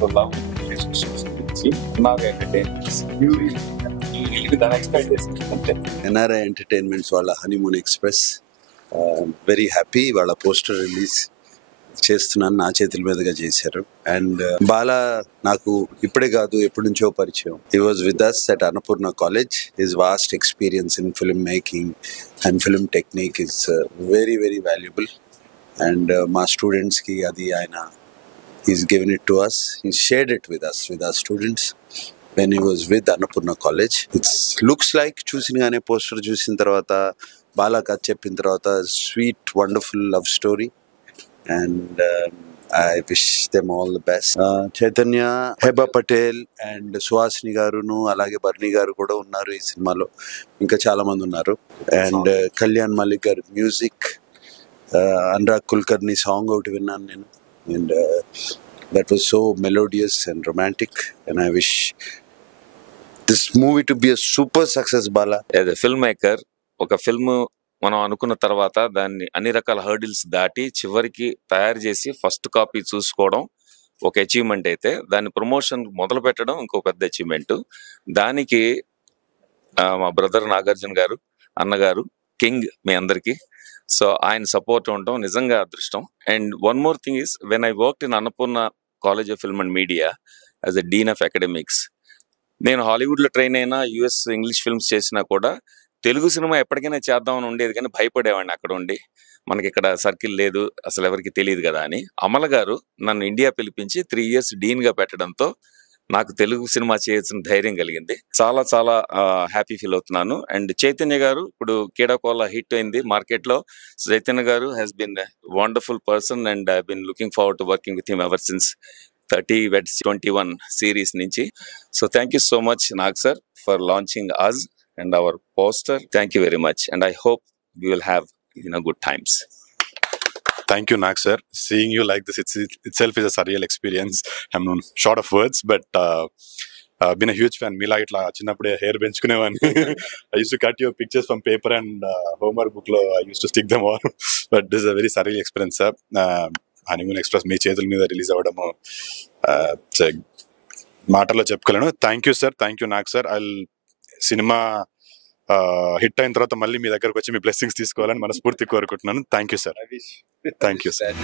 So love relationships గురించి నాకు entertainments దాని ఎక్స్పెక్ట్ చేసింది. ఎన్ఆర్ఐ ఎంటర్టైన్మెంట్స్ వాళ్ళ హనీమూన్ ఎక్స్ప్రెస్ వెరీ హ్యాపీ. వాళ్ళ పోస్టర్ రిలీజ్ చేస్తున్నాను, నా చేతుల మీదుగా చేశారు. అండ్ బాలా నాకు ఇప్పుడే కాదు ఎప్పటి నుంచో పరిచయం. He was with us at Annapurna college. His vast experience in film making and film technique is very very valuable. And మా స్టూడెంట్స్కి అది ఆయన he's given it to us. He shared it with us, with our students when he was with Annapurna College. It looks like చూసినగానే poster చూసిన తర్వాత బాలా కథ చెప్పిన తర్వాత sweet wonderful love story. And I wish them all the best. Chaitanya, Heba Patel and Suhasini గారును అలాగే బర్నీ గారు కూడా ఉన్నారు ఈ సినిమాలో. ఇంకా చాలా మంది ఉన్నారు. అండ్ కళ్యాణ్ మలిక్ గారు మ్యూజిక్, అనురాగ్ కుల్కర్ని సాంగ్ ఒకటి విన్నాను నేను. And that was so melodious and romantic, and I wish this movie to be a super success. Bala, as a filmmaker, ఒక ఫిల్మ్ మనం అనుకున్న తర్వాత దాన్ని అన్ని రకాల హర్డిల్స్ దాటి చివరికి తయారు చేసి ఫస్ట్ కాపీ చూసుకోవడం ఒక అచీవ్మెంట్ అయితే, దాని ప్రమోషన్ మొదలు పెట్టడం ఇంకో పెద్ద అచీవ్మెంట్. దానికి మా బ్రదర్ నాగార్జున గారు, అన్నగారు కింగ్ మీ అందరికీ. సో ఆయన సపోర్ట్ ఉండటం నిజంగా అదృష్టం. And one more thing is, when I worked in Annapurna college of film and media as a dean of academics, నేను హాలీవుడ్లో ట్రైన్ అయినా, యుఎస్ ఇంగ్లీష్ ఫిల్మ్స్ చేసినా కూడా తెలుగు సినిమా ఎప్పటికైనా చేద్దామని ఉండేది, కానీ భయపడేవాడిని అక్కడ ఉండి. మనకి ఇక్కడ సర్కిల్ లేదు, అసలు ఎవరికి తెలియదు కదా అని. అమల గారు నన్ను ఇండియా పిలిపించి 3 years డీన్గా పెట్టడంతో నాకు తెలుగు సినిమా చేయాల్సిన ధైర్యం కలిగింది. చాలా చాలా హ్యాపీ ఫీల్ అవుతున్నాను. అండ్ చైతన్య గారు ఇప్పుడు కీడాకోలా హిట్ అయింది మార్కెట్లో. Chaitanya garu has been wonderful person and I been looking forward to working with him ever since 30 Weds 21 series నుంచి. So thank you so much Nag sir for launching us and our poster. Thank you very much and I hope we will have good times. Thank you, Nag sir. Seeing you like this itself is a surreal experience. I'm short of words, but been a huge fan. Mila itla chinnappude hair benchukunevaani. I used to cut your pictures from paper and homework book lo I used to stick them all. But this is a very surreal experience, sir. Honeymoon Express మీ చేతుల మీద release అవ్వడము మాటల్లో చెప్పుకోలేను. Thank you sir, thank you Nag sir. ఐ cinema hit అయిన తర్వాత మళ్ళీ మీ దగ్గరకు వచ్చి మీ బ్లెస్సింగ్స్ తీసుకోవాలని మనస్ఫూర్తి కోరుకుంటున్నాను. Thank you sir. Thank you sir.